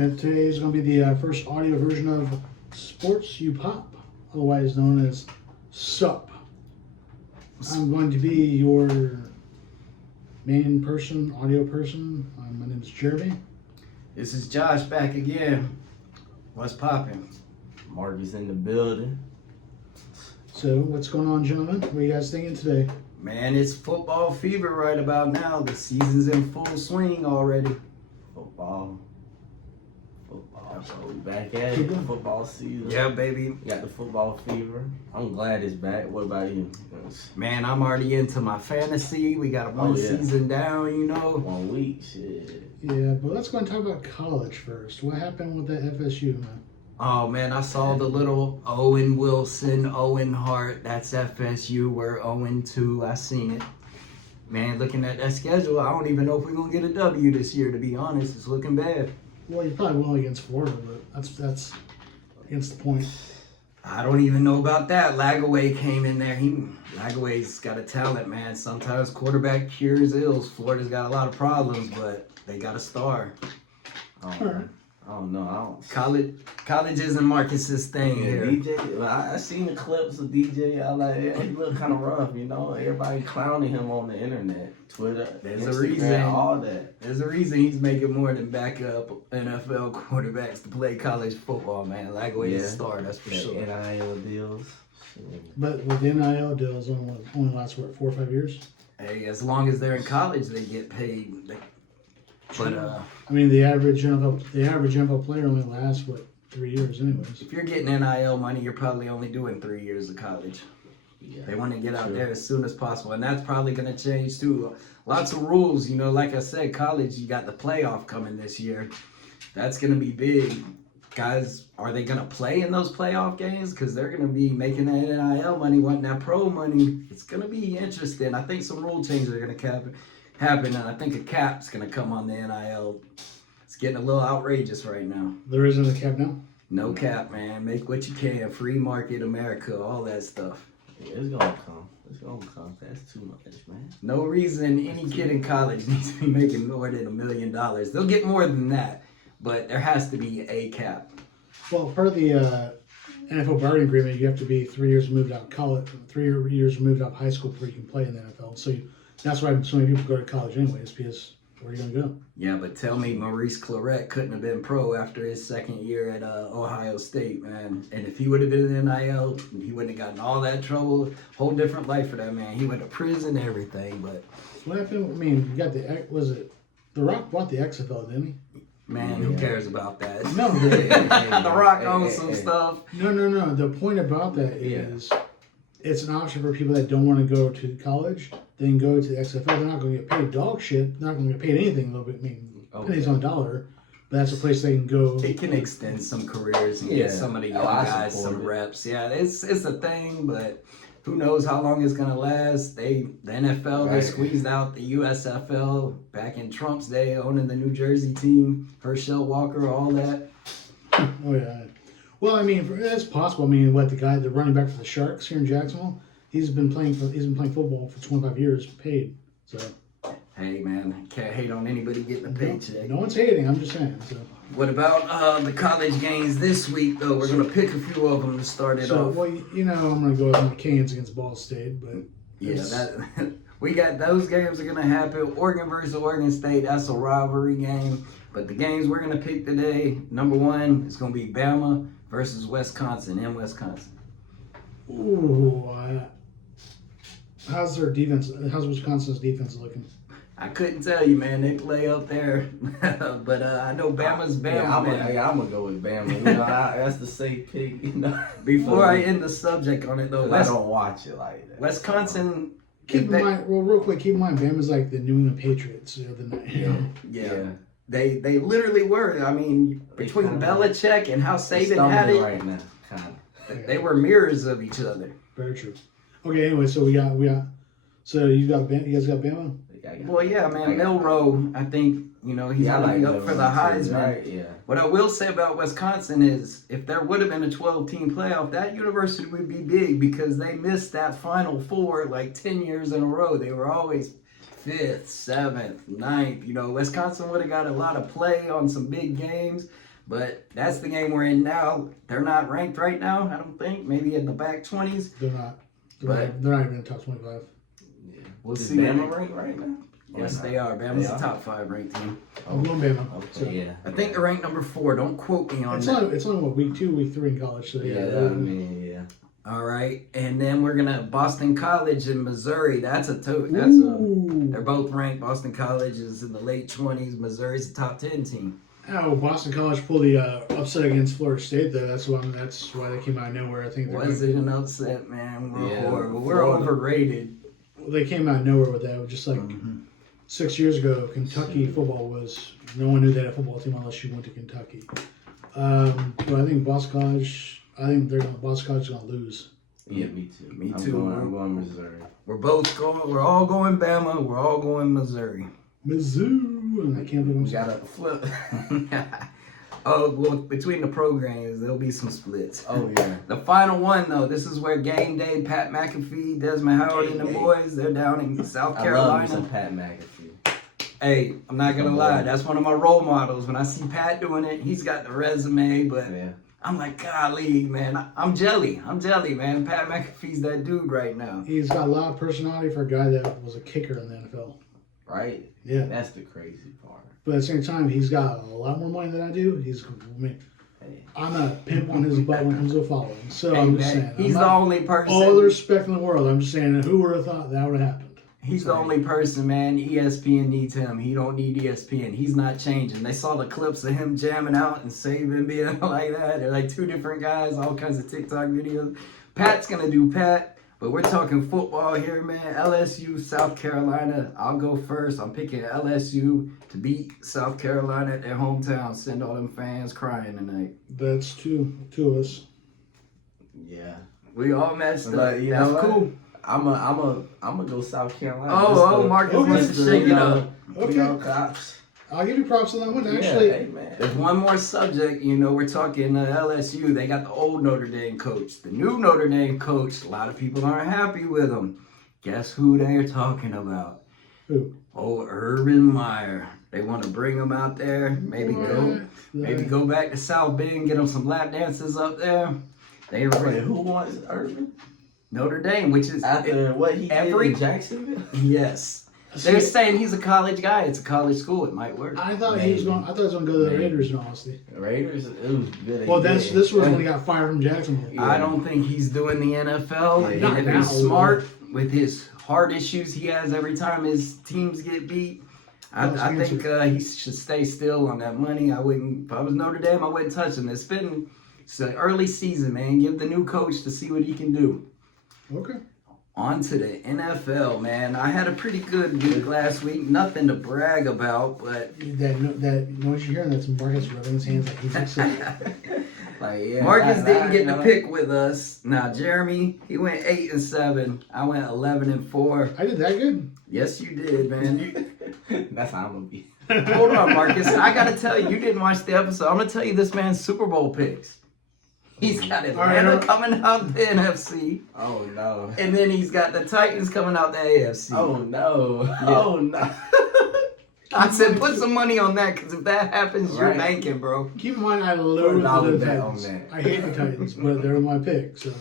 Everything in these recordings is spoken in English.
And today is going to be the first audio version of Sports You Pop, otherwise known as SUP. I'm going to be your main person, audio person. My name is Jeremy. This is Josh back again. What's popping? Marty's in the building. So, what's going on, gentlemen? What are you guys thinking today? Man, it's football fever right about now. The season's in full swing already. Football. So we back at it. Football season. Yeah, baby. Got the football fever. I'm glad it's back. What about you? Man, I'm already into my fantasy. We got one season down, you know. 1 week, shit. Yeah, but let's go and talk about college first. What happened with that FSU, man? Oh, man, I saw the little Owen Wilson, Owen Hart. That's FSU. We're 0-2. I seen it. Man, looking at that schedule, I don't even know if we're going to get a W this year, to be honest. It's looking bad. Well, you probably will against Florida, but that's against the point. I don't even know about that. Lagaway came in there. Lagaway's got a talent, man. Sometimes quarterback cures ills. Florida's got a lot of problems, but they got a star. I don't know. College isn't Marcus's thing here. DJ, I seen the clips of DJ. I like, yeah, he looked kind of rough, you know. Everybody clowning him on the internet, Twitter, There's Instagram, a reason. all that. There's a reason he's making more than backup NFL quarterbacks to play college football, man. Lagaway's a star, that's for sure. NIL deals. But with NIL deals, only lasts, 4 or 5 years? Hey, as long as they're in college, they get paid. But I mean, the average NFL player only lasts 3 years, anyways. if you're getting NIL money, you're probably only doing 3 years of college. Yeah, They want to get out there as soon as possible, and that's probably going to change too. Lots of rules, you know. Like I said, college, you got the playoff coming this year. That's going to be big. Guys, are they going to play in those playoff games? Because they're going to be making that NIL money, wanting that pro money. It's going to be interesting. I think some rule changes are going to happen, and I think a cap's going to come on the NIL. It's getting a little outrageous right now. There isn't a cap now? No cap, man. Make what you can. Free market America, all that stuff. Yeah, it's gonna come. It's gonna come. That's too much, man. No reason any kid in college needs to be making more than $1 million. They'll get more than that, but there has to be a cap. Well, part of the NFL bargaining agreement, you have to be 3 years removed out of college, 3 years removed out of high school before you can play in the NFL. So that's why so many people go to college anyways, because where are you going to go? Yeah, but tell me Maurice Claret couldn't have been pro after his second year at Ohio State, man. And if he would have been in NIL, he wouldn't have gotten all that trouble. Whole different life for that man. He went to prison, everything, but... What happened? I mean, you got The Rock bought the XFL, didn't he? Man, who cares about that? No, The Rock owns some stuff. No. The point about that is it's an option for people that don't want to go to college. They can go to the XFL. They're not going to get paid dog shit. They're not going to get paid anything, though. I mean, pennies on a dollar. But that's a place they can go. It can extend some careers and get some of the young guys some reps. Yeah, it's a thing, but who knows how long it's going to last. The NFL, they squeezed out the USFL back in Trump's day, owning the New Jersey team, Herschel Walker, all that. Oh, yeah. Well, I mean, it's possible. I mean, the running back for the Sharks here in Jacksonville, he's been playing football for 25 years, paid. So. Hey, man, can't hate on anybody getting a paycheck. No one's hating. I'm just saying. So. What about the college games this week, though? We're going to pick a few of them to start it off. Well, you know, I'm going to go with my Canes against Ball State, but we got those games are going to happen. Oregon versus Oregon State, that's a rivalry game. But the games we're going to pick today, number one, is going to be Bama versus Wisconsin in Wisconsin. Ooh, how's their defense? How's Wisconsin's defense looking? I couldn't tell you, man. They play up there, but I know Bama's Bama. I'm gonna go with Bama. You know, that's the safe pick. You know. Before I end the subject on it, though, I don't watch it like that. Wisconsin. Keep in mind, Bama's like the New England Patriots. Yeah. They literally were. I mean, between Belichick and how Saban had it, right now, kind of. They were mirrors of each other. Very true. Okay, anyway, so we got. So you guys got Bama? Well, yeah, man. Milroe, I think, you know, he's going up for the Heisman. Right? Yeah. What I will say about Wisconsin is if there would have been a 12-team playoff, that university would be big because they missed that Final Four like 10 years in a row. They were always 5th, 7th, 9th. You know, Wisconsin would have got a lot of play on some big games. But that's the game we're in now. They're not ranked right now, I don't think. Maybe in the back 20s. They're not. But They're not even in the top 25. Yeah. We'll Is see. Bama ranked right now? Yes, they are. Bama's a top 5 ranked team. I'm going Bama. Okay, So, yeah. I think they're ranked number 4. Don't quote me on It's that. only what, week 2, week 3 in college. So Yeah, yeah. I mean, yeah. All right, and then we're gonna Boston College in Missouri. Ooh. They're both ranked. Boston College is in the late 20s. Missouri's a top 10 team. Oh, Boston College pulled the upset against Florida State. Though that's why they came out of nowhere. I think Was it an upset, man? We're Yeah, horrible. We're Florida. Well, overrated. they came out of nowhere with that. Just like 6 years ago, Kentucky football was no one knew they had a football team unless you went to Kentucky. But I think Boston College. Boston College is gonna lose. Yeah, me too. Me too. I'm going Missouri. We're all going Bama. We're all going Missouri. Mizzou, and I can't believe We got to flip. Oh, well, between the programs, there'll be some splits. Oh, yeah. The final one, though, this is where game day, Pat McAfee, Desmond Howard, and the Game day. boys, they're down in South I love me Carolina. some Pat McAfee. Hey, I'm not going to lie. That's one of my role models. When I see Pat doing it, he's got the resume, but Yeah. I'm like, golly, man. I'm jelly. I'm jelly, man. Pat McAfee's that dude right now. he's got a lot of personality for a guy that was a kicker in the NFL. Right? Yeah, That's the crazy part. but at the same time, he's got a lot more money than I do. I'm a pimp on his butt when it comes to following. So Hey, I'm just man, saying. he's the only person. All the respect in the world. I'm just saying, who would have thought that would have happened? He's the only person, man. ESPN needs him. He don't need ESPN. He's not changing. They saw the clips of him jamming out and saving, being like that. They're like 2 different guys, all kinds of TikTok videos. Pat's gonna do Pat, but we're talking football here, man. LSU, South Carolina. I'll go first. I'm picking LSU to beat South Carolina at their hometown. Send all them fans crying tonight. That's two of us. Yeah. We all messed But up. you That's know what? cool. I'm gonna go South Carolina. Oh, Marcus wants to shake it up. Okay. Cops. I'll give you props on that one. Yeah, Actually, hey, man. There's one more subject, we're talking LSU. They got the old Notre Dame coach. The new Notre Dame coach, a lot of people aren't happy with him. Guess who they're talking about? Who? Oh, Urban Meyer. They want to bring him out there. Maybe go back to South Bend, get him some lap dances up there. They Wait, were who wants Urban? Notre Dame, which is After what he did every- in Jacksonville? yes. They're saying he's a college guy. It's a college school. It might work. I thought he was going to go to the Maybe. Raiders. In honesty. Raiders, it was good. Well, this was when he got fired from Jacksonville. Yeah. I don't think he's doing the NFL. Yeah, And not if now. he's smart with his heart issues he has every time his teams get beat, I think he should stay still on that money. I wouldn't. If I was Notre Dame, I wouldn't touch him. It's an early season, man. Give the new coach to see what he can do. Okay. On to the NFL, man. I had a pretty good week last week. Nothing to brag about, but That noise you're hearing, that's Marcus rubbing his hands like he's excited. Like, yeah, Marcus didn't get you to know. pick with us. Now, Jeremy, he went 8-7. I went 11-4. I did that good. Yes, you did, man. That's how I'm gonna be. Hold on, Marcus. I gotta tell you, you didn't watch the episode. I'm gonna tell you this man's Super Bowl picks. He's got Atlanta right. coming out the NFC, Oh no. and then he's got the Titans coming out the AFC. Oh no. Oh no. I said, put some money on that, because if that happens, you're Right. banking, bro. Keep in mind, I loathe $1 the bet on Titans. that. I hate the Titans, but they're my pick. So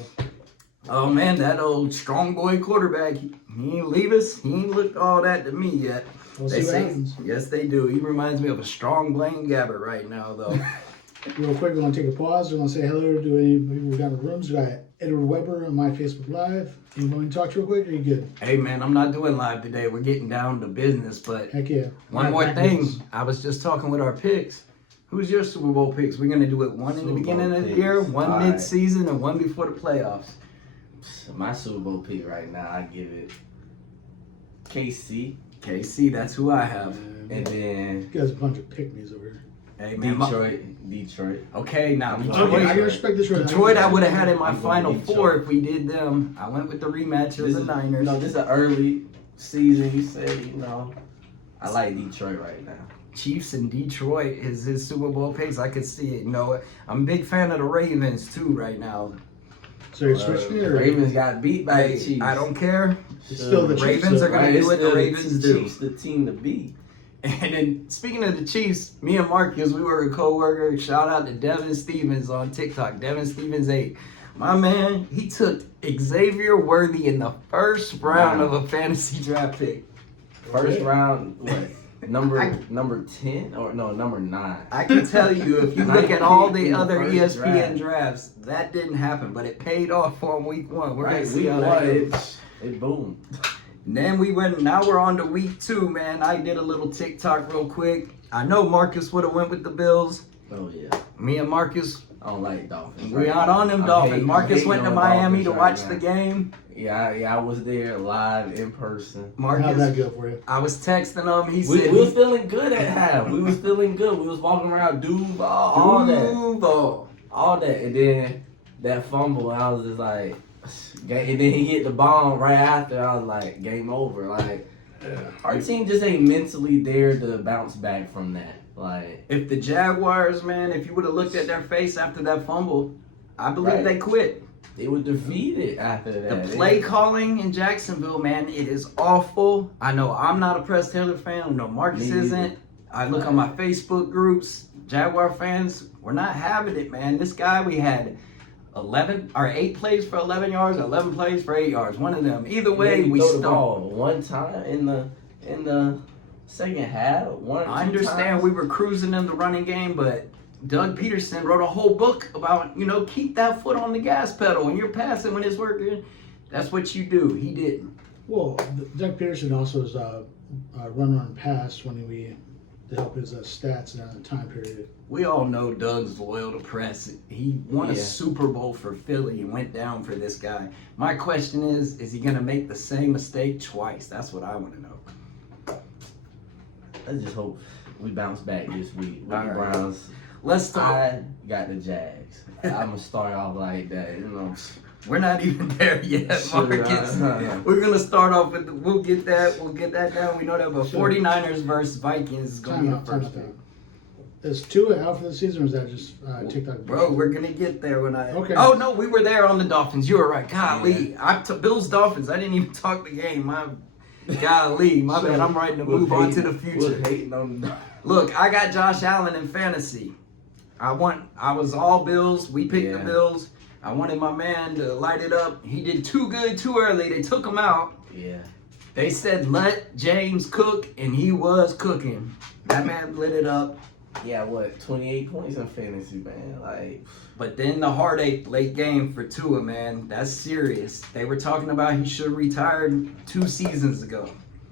Oh man, that old strong boy quarterback, he ain't leave us. He ain't looked all that to me yet. we'll They see what say, happens. yes, they do. He reminds me of a strong Blaine Gabbert right now, though. Real quick, we're gonna take a pause. We're gonna say hello to any people we got in the rooms. We got Edward Weber on my Facebook Live. You want me to talk to real quick? Or are you good? Hey man, I'm not doing live today. We're getting down to business, but Heck yeah. one more thing. I was just talking with our picks. Who's your Super Bowl picks? We're gonna do it one in the Super beginning Bowl of the picks. year, one All right. mid-season, and one before the playoffs. My Super Bowl pick right now, I give it KC, KC, that's who I have. and then You guys a bunch of pick-me's over here. Hey man, Detroit. Okay, now Okay, Detroit. I can respect this right. Detroit, I would have had in my I'm going final Detroit. four if we did them. I went with the rematch of the Niners. No, this is an early season. You said, I like Detroit right now. Chiefs and Detroit is his Super Bowl picks. I could see it. I'm a big fan of the Ravens too right now. So you're switching The it? Or Ravens got beat by the Hey, Chiefs. I don't care. It's still the Chiefs. Ravens are though, gonna right? do what the It's Ravens the do. Chiefs, the team to beat. And then speaking of the Chiefs, me and Marcus, we were a co-worker. Shout out to Devin Stevens on TikTok. Devin Stevens 8. My man, he took Xavier Worthy in the first round of a fantasy draft pick. First round, what? Number 10 or no, number 9. I can tell you, if you look at all the other First ESPN draft. drafts, that didn't happen, but it paid off on week 1. We're Right, gonna see week how one, that goes. it boomed. And then now we're on to week 2, man. I did a little TikTok real quick. I know Marcus would have went with the Bills. Oh yeah, Me and Marcus, I don't like Dolphins. we out on them Dolphins. Marcus went to Miami to watch the game. Yeah, I was there live in person. How'd that Marcus, go for you? I was texting him. He We said, was feeling good at half. We was feeling good. We was walking around Duval, all that. Duval. All that, and then that fumble, I was just like, and then he hit the bomb right after. I was like, game over. Like, our team just ain't mentally there to bounce back from that. Like, If the Jaguars, man, if you would have looked at their face after that fumble, I believe Right. they quit. they were defeated after that. The play calling in Jacksonville, man, it is awful. I know I'm not a Press Taylor fan. I know Marcus Me neither. isn't. I look on my Facebook groups, Jaguar fans, we're not having it, man. This guy, we had 8 plays for 11 yards, 11 plays for 8 yards. One of them. Either way, we throw the stunk. ball one time in the second half. I understand we were cruising in the running game, but Doug Peterson wrote a whole book about, keep that foot on the gas pedal when you're passing, when it's working. That's what you do. He didn't. Well, Doug Peterson also is run pass when to help his stats in that time period. We all know Doug's loyal to press. He won a Yeah. Super Bowl for Philly and went down for this guy. My question is he going to make the same mistake twice? That's what I want to know. I just hope we bounce back this week with All the right. Browns. Let's talk. I got the Jags. I'm gonna start off like that, We're not even there yet, Sure, Marcus. no. We're going to start off with, we'll get that down. We know that, but Sure. 49ers versus Vikings is going to be the first one. Is Tua out for the season, or is that just TikTok? Bro, we're gonna get there when I. Okay. Oh no, we were there on the Dolphins. You were right. Golly, Bills Dolphins. I didn't even talk the game. Golly, my bad. I'm ready to move on to the future. Look, I got Josh Allen in fantasy. I was all Bills. We picked the Bills. I wanted my man to light it up. He did too good too early. They took him out. Yeah. They said let James cook, and he was cooking. That man lit it up. Yeah, 28 points in fantasy, man. Like, But then the heartache late game for Tua, man. That's serious. They were talking about he should have retired 2 seasons ago.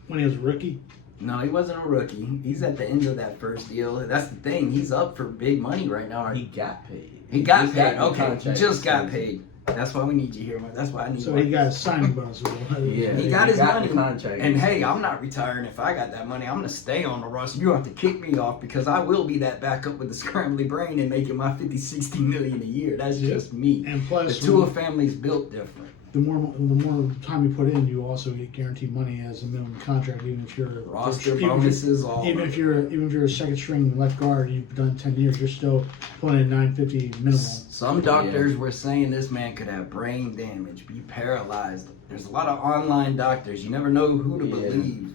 When he was a rookie? No, he wasn't a rookie. He's at the end of that first deal. That's the thing. He's up for big money right now. he got paid. He got Just paid. the Okay, he contract just got extension. paid. That's why we need you here, man. That's why I need So you. he got a signing bonus. Yeah, He got his money. the contract. And hey, I'm not retiring if I got that money. I'm going to stay on the roster. You have to kick me off because I will be that backup with the scrambly brain and making my 50, 60 million a year. That's just me. And plus, The Tua family's built different. the more time you put in, you also get guaranteed money as a minimum contract, even if you're Roster bonuses, all. Even if you're a second string left guard, you've done 10 years, you're still putting in $950 minimum. Some doctors were saying this man could have brain damage, be paralyzed. There's a lot of online doctors. You never know who to believe.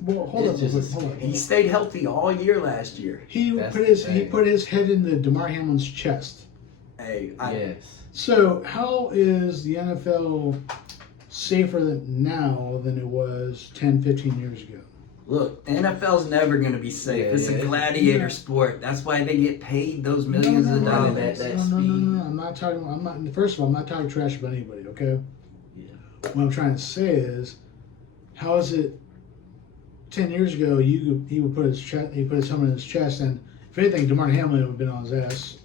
Well, hold It's up, just hold up. He stayed healthy all year last year. He That's put the his thing. head in the DeMar Hamlin's chest. Hey, Yes. So how is the NFL safer now than it was 10, 15 years ago? Look, the NFL's never going to be safe. Yeah, It's a yeah. gladiator sport. That's why they get paid those millions of No, dollars. that no, speed. I'm not talking. First of all, I'm not talking trash about anybody. Okay. Yeah. What I'm trying to say is, how is it? 10 years ago, he would put his helmet in his chest, and if anything, DeMar Hamlin would have been on his ass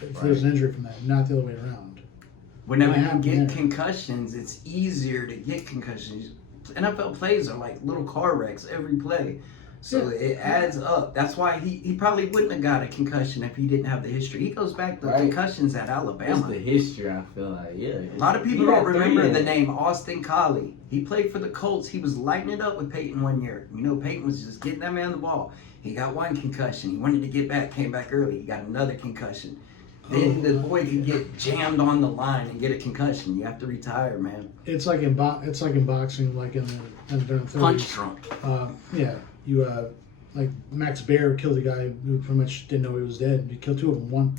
if there was an injury from that, not the other way around. Whenever What you happened get there? concussions, it's easier to get concussions. NFL plays are like little car wrecks every play. So it adds up. That's why he probably wouldn't have got a concussion if he didn't have the history. He goes back to concussions at It's Alabama. the history, I feel like. Yeah. A lot of people He don't got 3 remember in. the name Austin Collie. He played for the Colts. He was lighting it up with Payton one year. Payton was just getting that man the ball. He got 1 concussion. He wanted to get back, came back early. He got another concussion. Then the boy could get jammed on the line and get a concussion. You have to retire, man. It's like in boxing, like in the during the 30s. Punch drunk. Yeah, you like Max Baer killed a guy who pretty much didn't know he was dead. He killed 2 of them. One,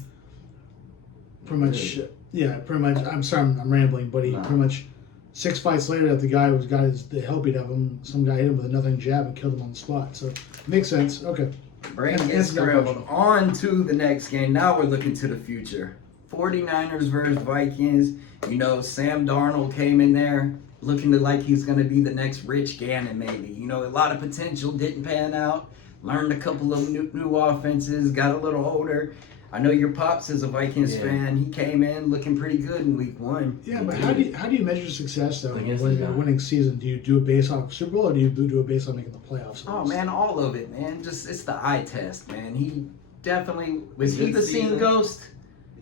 pretty much, yeah, pretty much. I'm sorry, I'm rambling, but he pretty much 6 fights later that the guy got the hell beat of him. Some guy hit him with a nothing jab and killed him on the spot. So makes sense. Okay. Brain gets grilled. On to the next game. Now we're looking to the future. 49ers versus Vikings. You know, Sam Darnold came in there looking like he's going to be the next Rich Gannon, maybe. You know, a lot of potential, didn't pan out. Learned a couple of new offenses, got a little older. I know your pops is a Vikings fan. He came in looking pretty good in week 1. Yeah, but how do you measure success though when you're winning season? Do you do it based off Super Bowl or do you do it based on making the playoffs? Oh man, all of it, man. Just it's the eye test, man. He definitely was he the seeing ghost?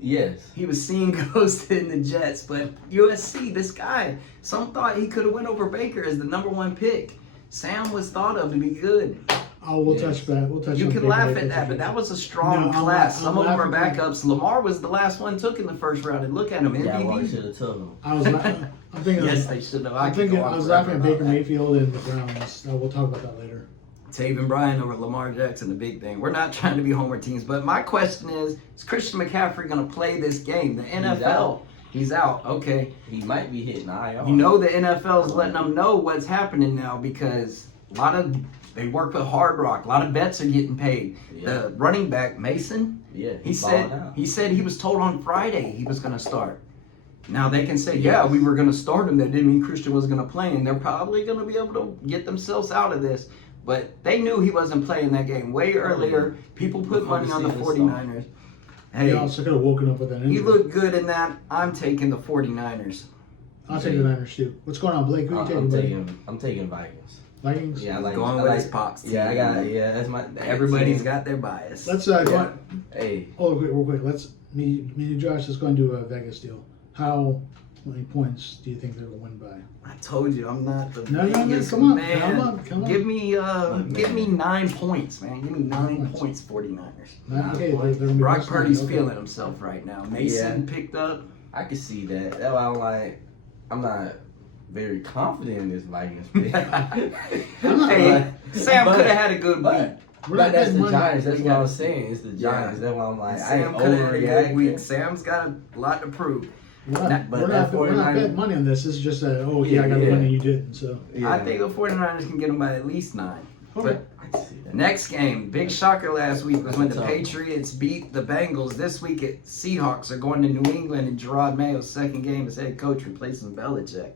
Yes. He was seeing ghost in the Jets, but USC, this guy, some thought he could have went over Baker as the number 1 pick. Sam was thought of to be good. Oh, we'll touch that. We'll touch. You on can Baker laugh later. at that, but that was a strong class. Some of them are backups. Lamar was the last one took in the first round, and look at him. Yeah, MVP. should have took him. I'm thinking. Yes, they should have. I was laughing at Baker Mayfield and the Browns. We'll talk about that later. Taven Bryan over Lamar Jackson, the big thing. We're not trying to be homer teams, but my question is Christian McCaffrey going to play this game? The NFL. He's out. Okay. He might be hitting IR. You know the NFL is letting them know what's happening now because they work with Hard Rock. A lot of bets are getting paid. Yeah. The running back Mason. Yeah. He said he was told on Friday he was going to start. Now they can say, yeah, we were going to start him. That didn't mean Christian was going to play, and they're probably going to be able to get themselves out of this. But they knew he wasn't playing that game way earlier. People put money on the 49ers. Hey, he also could have woken up with an injury. He looked good in that. I'm taking the 49ers. I'll take the Niners too. What's going on, Blake? Who are you taking? I'm taking Vikings. Vikings? Yeah, I like going with his pops. Yeah, that's my. Everybody's got their bias. Let's go on. Hey. Oh, real quick. Me and Josh, let's go and do a Vegas deal. How many points do you think they're going to win by? I told you I'm not the biggest man. Come on. Give me 9 points, man. Give me 9 points, 49ers. Okay, Brock Purdy's feeling himself right now. Mason picked up. I can see that. That's why I'm not very confident in this Vikings pick. Hey, Sam could have had a good week. But that's the Giants. That's what I was saying. It's the Giants. That's why I'm like, Sam could have had a good week. Sam's got a lot to prove. We're not betting money on this. This is just I got the win and you didn't. So I think the 49ers can get them by at least 9. Okay. But next game, big shocker last week was when the Patriots beat the Bengals. This week, Seahawks are going to New England and Gerard Mayo's second game as head coach replacing Belichick.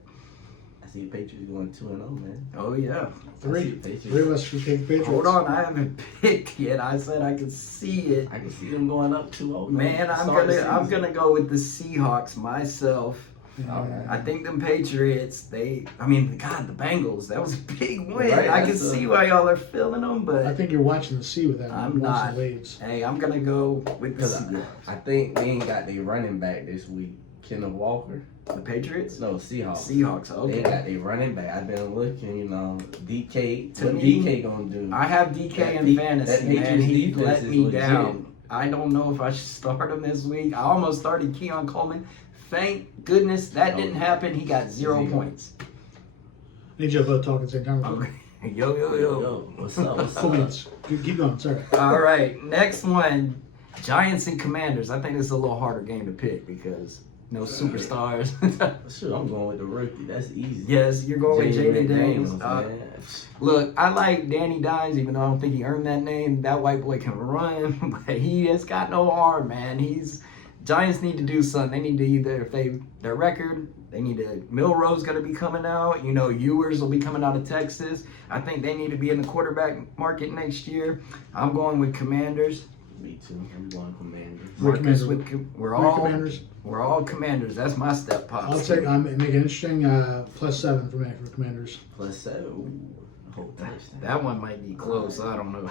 I see the Patriots going 2-0, man. Oh, yeah. Three of us should take the Patriots. Hold on, I haven't picked yet. I said I could see it. I can see them going up 2-0. Man, I'm gonna go with the Seahawks myself. Okay. I think them Patriots, the Bengals, that was a big win. Right, I can see why y'all are feeling them, but I think you're watching the sea with that. I'm not. Waves. Hey, I'm gonna go with the Seahawks. I think they ain't got their running back this week. Kenneth Walker. The Patriots? No, Seahawks. Seahawks, okay. They got their running back. I've been looking, DK. To what me, DK gonna do? I have DK in fantasy, man. He let me down. I don't know if I should start him this week. I almost started Keon Coleman. Thank goodness that didn't happen. He got 0 points. Need you both talking at the same time. Okay. Yo. What's up? Keep going. Sorry. All right. Next one. Giants and Commanders. I think this is a little harder game to pick because no superstars. Shoot, I'm going with the rookie. That's easy. Yes, you're going with Jaden Daniels. Daniels. Look, I like Danny Dimes, even though I don't think he earned that name. That white boy can run, but he has got no arm, man. Giants need to do something. They need to either, their record, they need to, Milroe's going to be coming out. Ewers will be coming out of Texas. I think they need to be in the quarterback market next year. I'm going with Commanders. Me too. I'm going Commanders. We're all Commanders. That's my step pop. I'm making it interesting. +7 for me for Commanders. +7. Ooh. That one might be close. I don't know.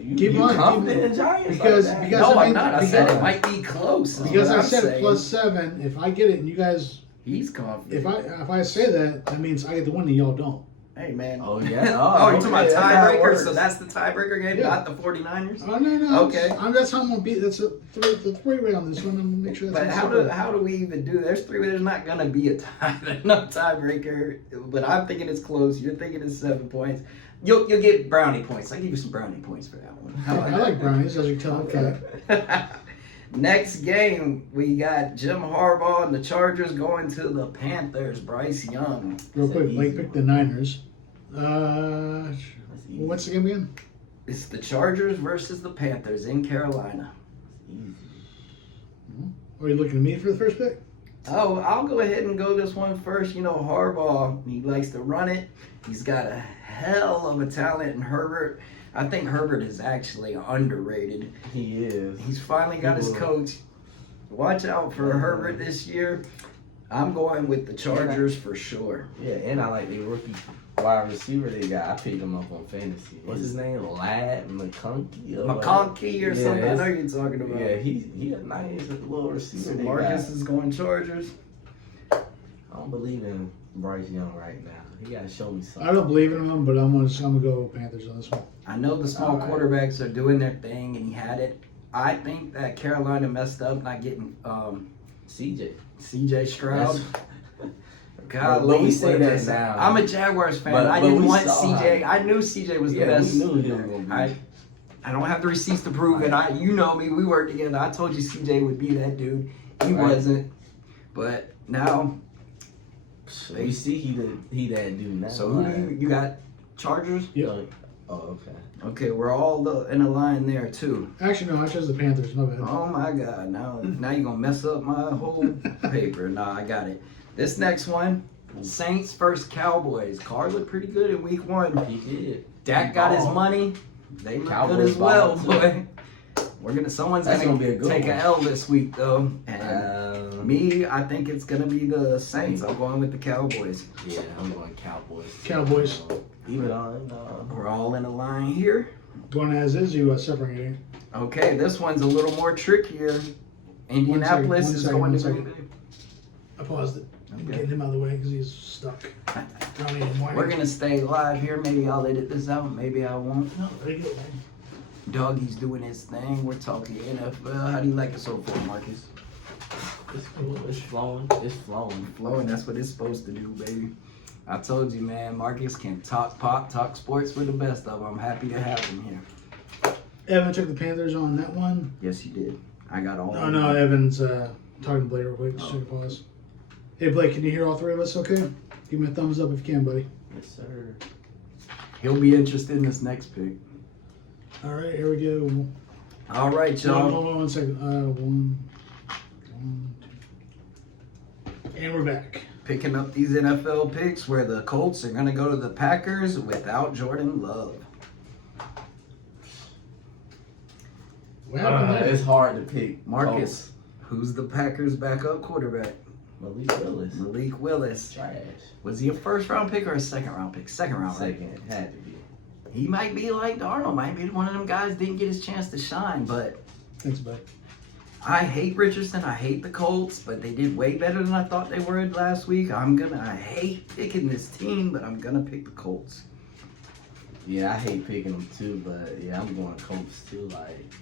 You confident in Giants? Because I'm not. I said it might be close. Because I said it +7. If I get it and you guys, he's confident. If I say that means I get the win and y'all don't. Hey, man. Oh, yeah. You're talking about tiebreaker, so that's the tiebreaker game, not the 49ers? Oh, no. Okay. That's how I'm going to beat. That's the three-way on this one. I'm going to make sure that's But how do we even do that? There's not going to be a tie. There's no tiebreaker. But I'm thinking it's close. You're thinking it's 7 points. You'll get brownie points. I'll give you some brownie points for that one. How I about like brownies, as you can tell. Okay. that? Next game, we got Jim Harbaugh and the Chargers going to the Panthers. Bryce Young. Real That's quick, an Blake easy picked the Niners. What's the game again? It's the Chargers versus the Panthers in Carolina. Easy. Are you looking at me for the first pick? Oh, I'll go ahead and go this one first. You know, Harbaugh, he likes to run it. He's got a hell of a talent in Herbert. I think Herbert is actually underrated. He is. He's finally got his coach. Watch out for Herbert this year. I'm going with the Chargers for sure. Yeah, and I like the rookie wide receiver they got. I picked him up on fantasy. What's his name? Lad McConkey? McConkey or something. I know it's- you're talking about. Yeah, he a nice little receiver. So they Marcus got. is going Chargers. I don't believe in Bryce Young right now. He got to show me something. I don't believe in him, but I'm gonna go Panthers on this one. I know the small Alright. quarterbacks are doing their thing, and he had it. I think that Carolina messed up not getting CJ. C.J. Stroud. But we say that now. I'm a Jaguars fan. But I didn't we want saw C.J. him. I knew C.J. was the Yeah, best. we knew he was gonna be. I don't have the receipts to prove it. You know me. We worked together. I told you C.J. would be that dude. He Right. wasn't. But now, So you see, he that dude now. so who like, you got? Chargers? Yep. Oh, okay. Okay, we're all in a line there too. Actually, no, I chose the Panthers. My bad. Oh my God! Now you're gonna mess up my whole paper. Nah, I got it. This next one, Saints versus Cowboys. Carr looked pretty good in Week 1. He did. Dak got his money. They look Cowboys good as well, balled, too. boy. Someone's That's gonna gonna be a good take one. an L this week though. And me, I think it's gonna be the Saints. I'm going with the Cowboys. Yeah, I'm going Cowboys. Cowboys. Even on. We're all in a line here. Going as is, you separating. Okay, this one's a little more trickier. Indianapolis is going to one be. I paused it. I'm Okay. getting him out of the way because he's stuck. I don't even want We're gonna stay live here. Maybe I'll edit this out. Maybe I won't. No, very good, man. Doggy's doing his thing. We're talking NFL. How do you like it so far, Marcus? It's cool. It's flowing. It's flowing. Flowing. That's what it's supposed to do, baby. I told you, man. Marcus can talk pop, talk sports with the best of them. I'm happy to have him here. Evan took the Panthers on that one. Yes, you did. I got all. Oh no, Evan's talking to Blake real quick. Just take a pause. Hey Blake, can you hear all three of us? Okay. Give me a thumbs up if you can, buddy. Yes, sir. He'll be interested in this next pick. All right, here we go. All right, y'all. 1 second. One, two. And we're back. Picking up these NFL picks where the Colts are going to go to the Packers without Jordan Love. What happened there? It's hard to pick. Marcus, who's the Packers' backup quarterback? Malik Willis. Malik Willis. Trash. Was he a first-round pick or a second-round pick? Second round, right? Second. Had to be. He might be like Darnold. Might be one of them guys didn't get his chance to shine, but Thanks, bud. I hate Richardson. I hate the Colts, but they did way better than I thought they were last week. I hate picking this team, but I'm gonna pick the Colts. Yeah, I hate picking them too, but yeah, I'm going Colts too. Like,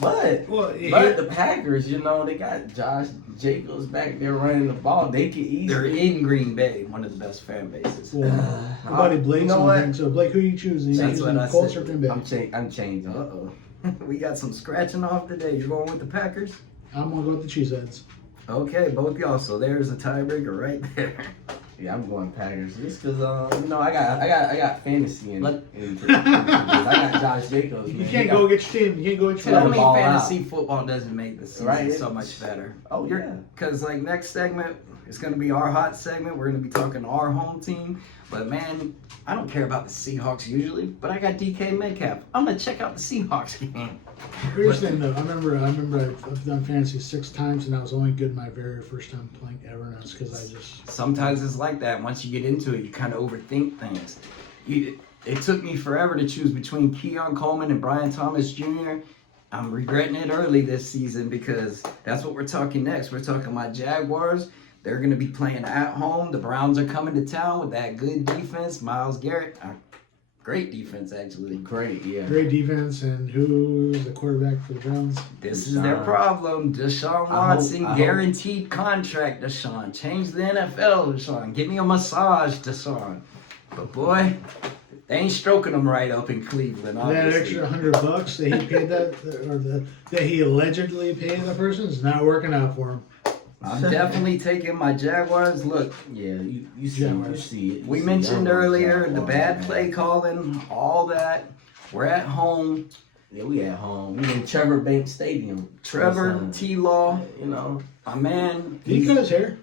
but the Packers, you know, they got Josh Jacobs back there running the ball. They could They're easily. in Green Bay, one of the best fan bases. Well, my buddy Blake's you know on what? thing. So Blake, who you choosing? You That's choosing what I Colts said. or Green Bay? I'm changing. Uh-oh. We got some scratching off today. You're going with the Packers? I'm gonna go with the Cheeseheads. Okay, both y'all. So there's a tiebreaker right there. Yeah, I'm going Packers. Just cause you know, I got fantasy in. Let- I got Josh Jacobs. You Man. can't He go got- get your team. You can't go get your Tell the me ball fantasy football doesn't make the season Right. so much better. Oh, yeah. Because like next segment, it's going to be our hot segment. We're going to be talking our home team. But man, I don't care about the Seahawks usually, but I got DK Metcalf. I'm going to check out the Seahawks game. Here's the thing, though. I remember I've done fantasy 6 times, and I was only good my very first time playing ever. And that's because I just Sometimes it's like that. Once you get into it, you kind of overthink things. It took me forever to choose between Keon Coleman and Brian Thomas Jr. I'm regretting it early this season because that's what we're talking next. We're talking my Jaguars. They're going to be playing at home. The Browns are coming to town with that good defense. Myles Garrett, great defense actually. Great, yeah. great defense. And who's the quarterback for the Browns? This is their problem. Deshaun Watson, guaranteed contract, Deshaun. Change the NFL, Deshaun. Give me a massage, Deshaun. But boy, they ain't stroking them right up in Cleveland. That Obviously. extra $100 that he paid that he allegedly paid the person is not working out for him. I'm definitely taking my Jaguars. Look, Yeah, you see, Jaguars. it. we see mentioned y'all earlier the Jaguars, bad man. play calling, all that. We're at home. Yeah, we at home. We in Trevor Banks Stadium. Trevor Son. T-Law, You know. my man. Did he cut his hair?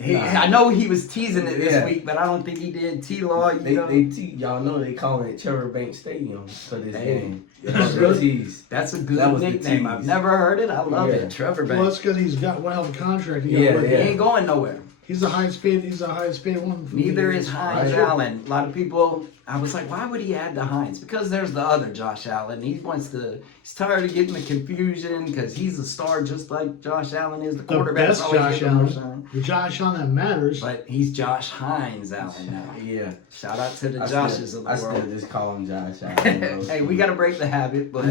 I know he was teasing it this Yeah. week, but I don't think he did. T-Law, Y'all know they calling it Trevor Banks Stadium for this Hey. game. That's a tease. That's a good That was the nickname. tease. I've never heard it. I love Yeah. it. Trevor Well, Banks. that's because he's got one hell of a contract. He Ain't going nowhere. He's the highest paid. He's the highest paid one. from Neither the- is Hines Right. Allen. A lot of people, I was like, why would he add the Hines? Because there's the other Josh Allen. He's tired of getting the confusion because he's a star just like Josh Allen is. The The quarterback's best always Josh get the most Allen. shine. The Josh Allen that matters. But he's Josh Hines Allen now. Yeah. Shout out to the I Joshes still, of I the still world. just call him Josh Allen. bro. Hey, we got to break the habit, but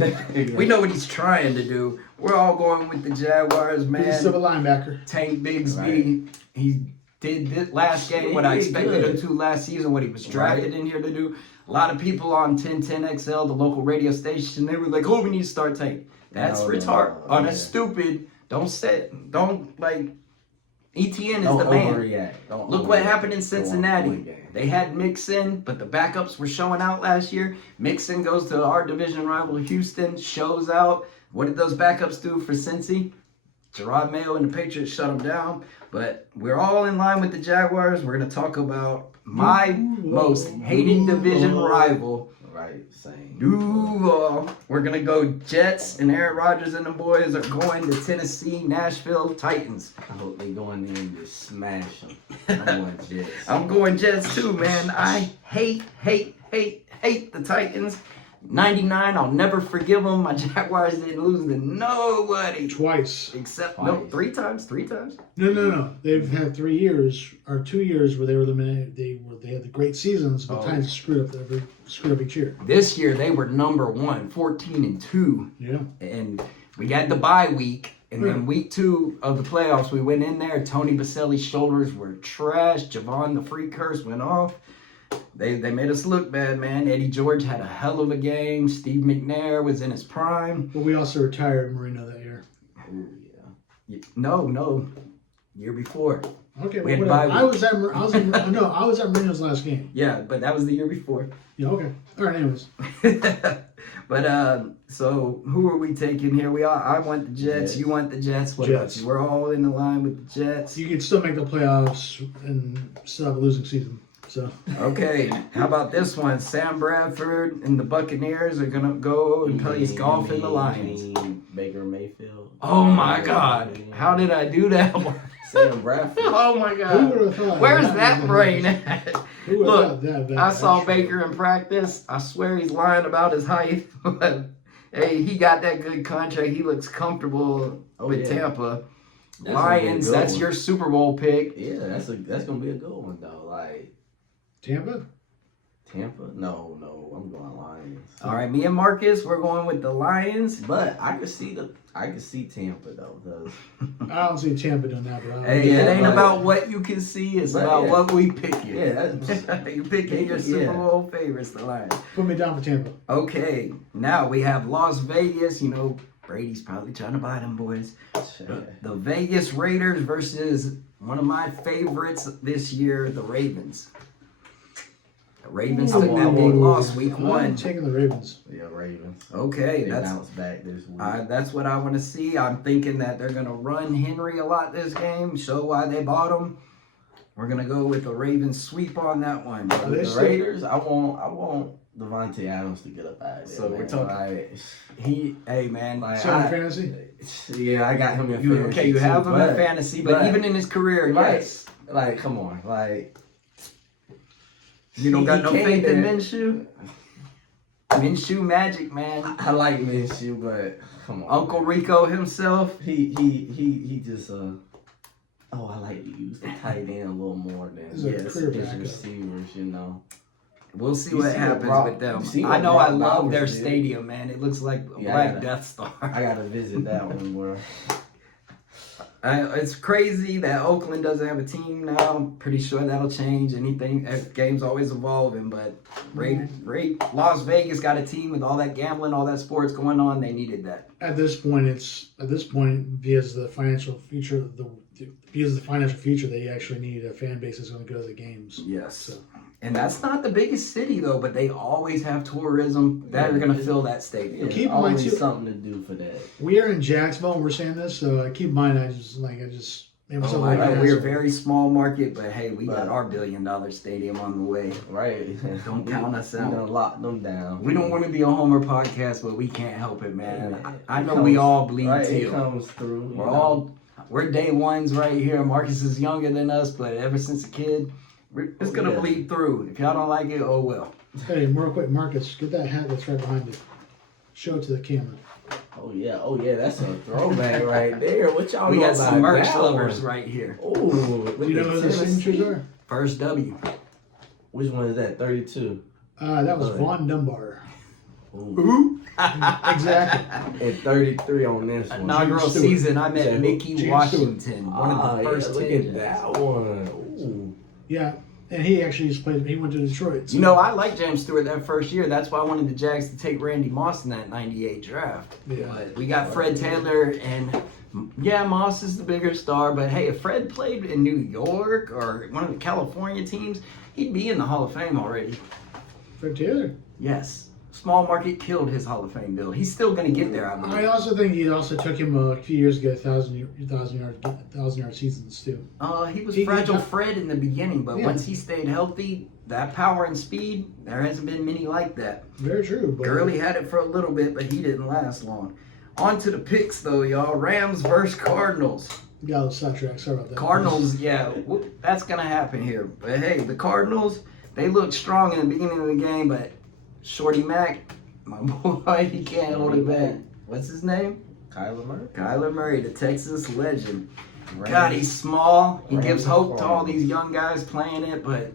we know what he's trying to do. We're all going with the Jaguars, He's man. still a linebacker. Tank Bigsby, Right. he did this last game Yeah, what I he did expected good. him to last season, what he was drafted in here to do. A lot of people on 1010XL, the local radio station, they were like, oh, we need to start Tank. That's No, retarded. no, Oh, yeah. that's stupid. Don't, like, ETN is Don't the man. overreact. Don't Look what overreact. happened in Go on, Cincinnati. one game. They had Mixon, but the backups were showing out last year. Mixon goes to our division rival Houston, shows out. What did those backups do for Cincy? Gerard Mayo and the Patriots shut them down. But we're all in line with the Jaguars. We're going to talk about my most hated division rival, Right, same. Duval. We're going to go Jets, and Aaron Rodgers and the boys are going to Tennessee, Nashville Titans. I hope they go in there and just smash them. I'm going Jets. I'm going Jets too, man. I hate the Titans. 99, I'll never forgive them. My Jaguars didn't lose to nobody. Twice. Except, Twice. no, three times. No. They've had 3 years or 2 years where they were eliminated. They had the great seasons, but Oh. Titans screwed up each year. This year, they were number one, 14-2. Yeah. And we had the bye week. And then week 2 of the playoffs, we went in there. Tony Baselli's shoulders were trash. Javon, the free curse, went off. They made us look bad, man. Eddie George had a hell of a game. Steve McNair was in his prime. But we also retired Marino that year. Ooh, yeah. No. Year before. Okay, We had well, bye whatever. I was at Marino's last game. Yeah, but that was the year before. Yeah, okay. All right, anyways. But so who are we taking here? I want the Jets. Jets. You want the Jets. What Jets. else? We're all in the line with the Jets. You can still make the playoffs and still have a losing season. So Okay, how about this one? Sam Bradford and the Buccaneers are gonna go and play golf in the Lions. Baker Mayfield. Oh my God! How did I do that one? Sam Bradford. Oh my who would God! have thought? Where's that brain at? Who would have Look, thought that? I saw Baker in practice. I swear he's lying about his height. But hey, he got that good contract. He looks comfortable with yeah. That's Tampa. gonna be a Lions, good that's one. your Super Bowl pick. Yeah, that's gonna be a good one though. Like Tampa. Tampa? No, I'm going Lions. All right, me and Marcus, we're going with the Lions. But I could see Tampa though. 'Cause I don't see Tampa doing that, but Hey, Yeah, it ain't but- about what you can see, it's but about yeah. what we pick you. Yeah, that's- you picking your Super Yeah. Bowl favorites, the Lions. put me down for Tampa. Okay, now we have Las Vegas. You know, Brady's probably trying to buy them boys. The Vegas Raiders versus one of my favorites this year, the Ravens. The Ravens took that big loss week I'm 1. taking the Ravens. Yeah, Ravens. Okay, They that's bounce back this week. that's what I want to see. I'm thinking that they're going to run Henry a lot this game, show why they bought him. We're going to go with the Ravens sweep on that one. Are they the still- Raiders, I want Devontae Adams to get up out of there. So we're man. talking- Hey, man. Like, So in fantasy, yeah, I got him in You fantasy. you have too, him in fantasy, but even in his career, like, yes. like, come on, like, You don't got he no came faith in there- Minshew? Minshew magic, man. I like Minshew, but come on, Uncle Rico himself. he just oh, I like to use the tight end a little more than He's a his career backup. receivers, you know. We'll see You what see happens what Brock- with them. you see I what know Brock I love Bowers their did. stadium, man. It looks like a Yeah, I black gotta- Death Star. I gotta visit that one, bro. It's crazy that Oakland doesn't have a team now. I'm pretty sure that'll change. Game's always evolving, but Las Vegas got a team with all that gambling, all that sports going on. They needed that. At this point, because the financial future, they actually need a fan base that's going to go to the games. Yes. So. And that's not the biggest city though, but they always have tourism that are going to fill that stadium. Keep in mind always too, something to do for that. we are in Jacksonville and we're saying this, so keep in mind I just made myself I like know an we're a asshole. very small market, but hey, we got our $1 billion stadium on the way. Right. Don't count us We done out. lock them down. We don't want to be a Homer podcast, but we can't help it, man. Yeah, I know comes, we all bleed right, too. It comes through. We're day ones right here. Marcus is younger than us, but ever since a kid, it's gonna bleed through. If y'all don't like it, oh well. Hey, real quick, Marcus, get that hat that's right behind you. Show it to the camera. Oh yeah, that's a throwback right there. What y'all We know got about some merch that lovers one? right here. Ooh, Do you know who the signatures are? First W. Which one is that? 32. That was Vaughn Dunbar. Ooh. Exactly. And 33 on this one. Inaugural Stewart. season, I met James Mickey Stewart. Washington, one of the first look kids. at that one. Ooh. Yeah, and he actually just played. He went to Detroit. So. You know, I liked James Stewart that first year. That's why I wanted the Jags to take Randy Moss in that '98 draft. Yeah. But we got Fred Taylor, and yeah, Moss is the bigger star. But hey, if Fred played in New York or one of the California teams, he'd be in the Hall of Fame already. Fred Taylor. Yes. Small market killed his Hall of Fame build. He's still going to get there, I believe. I also think he also took him a few years to get 1,000-yard seasons too. He was He- Fragile he- Fred in the beginning, but Yeah. once he stayed healthy, that power and speed, there hasn't been many like that. Very true. But Gurley had it for a little bit, but he didn't last long. On to the picks, though, y'all. Rams versus Cardinals. got a little sidetracked. Sorry about that. Cardinals, yeah, that's going to happen here. But hey, the Cardinals, they looked strong in the beginning of the game, but Shorty Mac, my boy, he can't hold it back. What's his name? Kyler Murray. Kyler Murray, the Texas legend. God, he's small. He gives hope to all these young guys playing it, but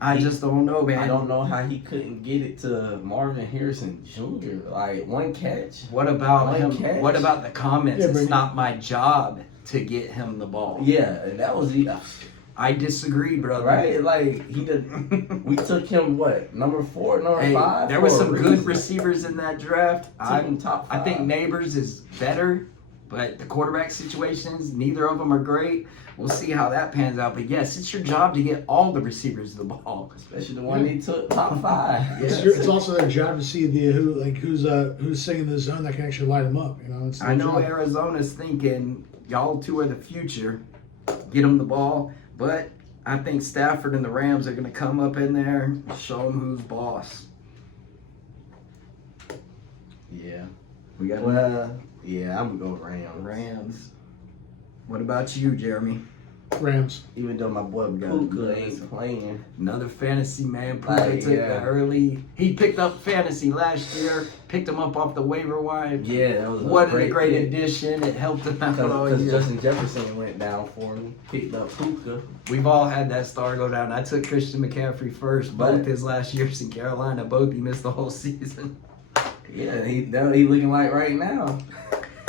I just don't know, man. I don't know how he couldn't get it to Marvin Harrison Jr. Like one catch. What about One him? catch. What about the comments? Yeah, It's Brady. not my job to get him the ball. Yeah, that was I disagree, brother. right. Like he did. We took him number 4, number Hey, 5. there was for a some good reason. receivers in that draft. Team top I 5. think Neighbors is better, but the quarterback situations, neither of them are great. We'll see how that pans out. But yes, it's your job to get all the receivers the ball. especially the one he took top 5. It's also their job to see who's singing the zone that can actually light them up. You know, it's their I know job. Arizona's thinking y'all two are the future. Get them the ball, but I think Stafford and the Rams are going to come up in there and show them who's boss. Yeah. We got Yeah, I'm gonna go Rams. Rams. What about you, Jeremy? Rams. Even though my boy got Puka another- ain't playing. Another fantasy man. Puka Like, took yeah. the early. He picked up fantasy last year. Picked him up off the waiver wire. Yeah, that was What a great pick. addition! It helped him out all Because year. Justin Jefferson went down for me. Picked up Puka. We've all had that star go down. I took Christian McCaffrey first. Both But- his last years in Carolina. Both he missed the whole season. Yeah, he looking like right now.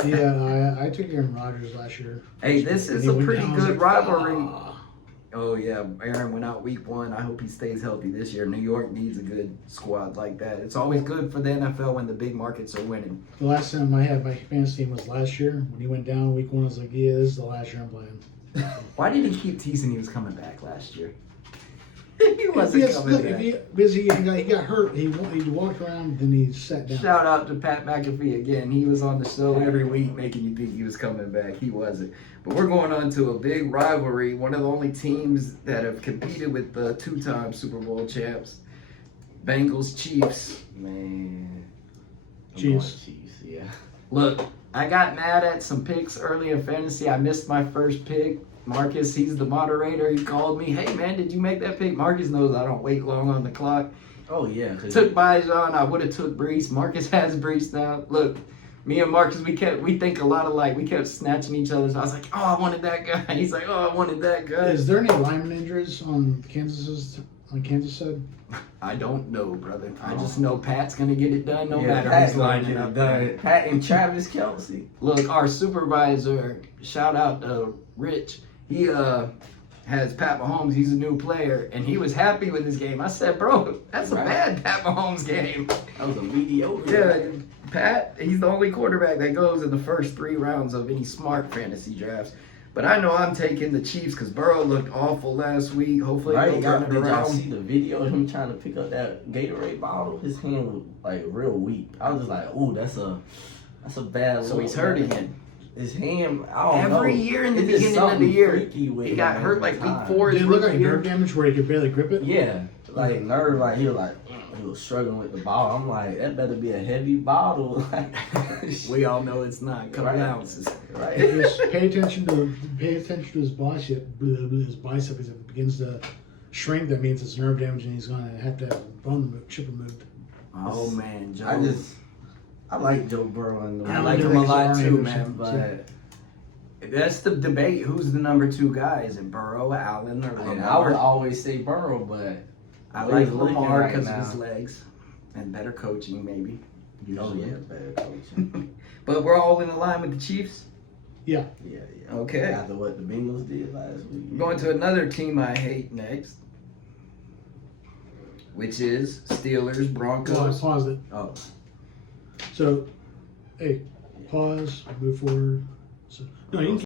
Yeah, I took Aaron Rodgers last year. Hey, this And is he a went pretty down, I was good like, rivalry. "Ah." Oh yeah, Aaron went out week 1. I hope he stays healthy this year. New York needs a good squad like that. It's always good for the NFL when the big markets are winning. The last time I had my fantasy team was last year. When he went down week 1, I was like, yeah, this is the last year I'm playing. Why did he keep teasing he was coming back last year? He wasn't coming back. Because he got hurt. He walked around, then he sat down. Shout out to Pat McAfee again. He was on the show every week making you think he was coming back. He wasn't. But we're going on to a big rivalry. One of the only teams that have competed with the 2-time Super Bowl champs. Bengals Chiefs. Man. I'm Chiefs. going Chiefs, yeah. Look, I got mad at some picks early in fantasy. I missed my first pick. Marcus, he's the moderator. He called me, hey man, did you make that pick? Marcus knows I don't wait long on the clock. Oh, yeah. Took Bijan. I would have took Brees. Marcus has Brees now. Look, me and Marcus, we think a lot alike. We kept snatching each other's. I was like, oh, I wanted that guy. He's like, oh, I wanted that guy. Is there any lineman injuries on Kansas's on Kansas side? I don't know, brother. I just know Pat's gonna get it done no matter Pat's who's gonna lining get up. it done. Pat and Travis Kelce. Look, our supervisor, shout out to Rich, he has Pat Mahomes. He's a new player, and he was happy with his game. I said, bro, that's a bad Pat Mahomes game. That was a mediocre. Yeah, Pat, he's the only quarterback that goes in the first 3 rounds of any smart fantasy drafts. But I know I'm taking the Chiefs because Burrow looked awful last week. Hopefully they'll turn it Did y'all around. see the video of him trying to pick up that Gatorade bottle? His hand was like real weak. I was just like, ooh, that's a bad So look, he's hurt man. again. His hand, I don't know. Every year in the It's just beginning of the something year, freaky with he him got hurt every like week time. 4 Did his it look rookie like year. nerve damage where he could barely grip it? Yeah, like nerve, like he was like, he was struggling with the ball. I'm like, that better be a heavy bottle. We all know it's not. A couple Right. ounces. Right. Just pay attention to his bicep. His bicep, as it begins to shrink, that means it's nerve damage, and he's gonna have to have chip removed. Oh man, Joe. I like Joe Burrow in the I I like do him a like lot Arnie too, Anderson, man. But that's the debate. Who's the number 2 guy? Is it Burrow, Allen, or I Lamar? would always say Burrow, but I the way like he's looking Lamar right because now. of his legs and better coaching, maybe. Oh yeah, bad coaching. But we're all in line with the Chiefs. Yeah. Yeah. Okay. After what the Bengals did last week. Going to another team I hate next, which is Steelers, Well, I Broncos. paused it. Oh. So, hey, pause, move forward. So, no, you can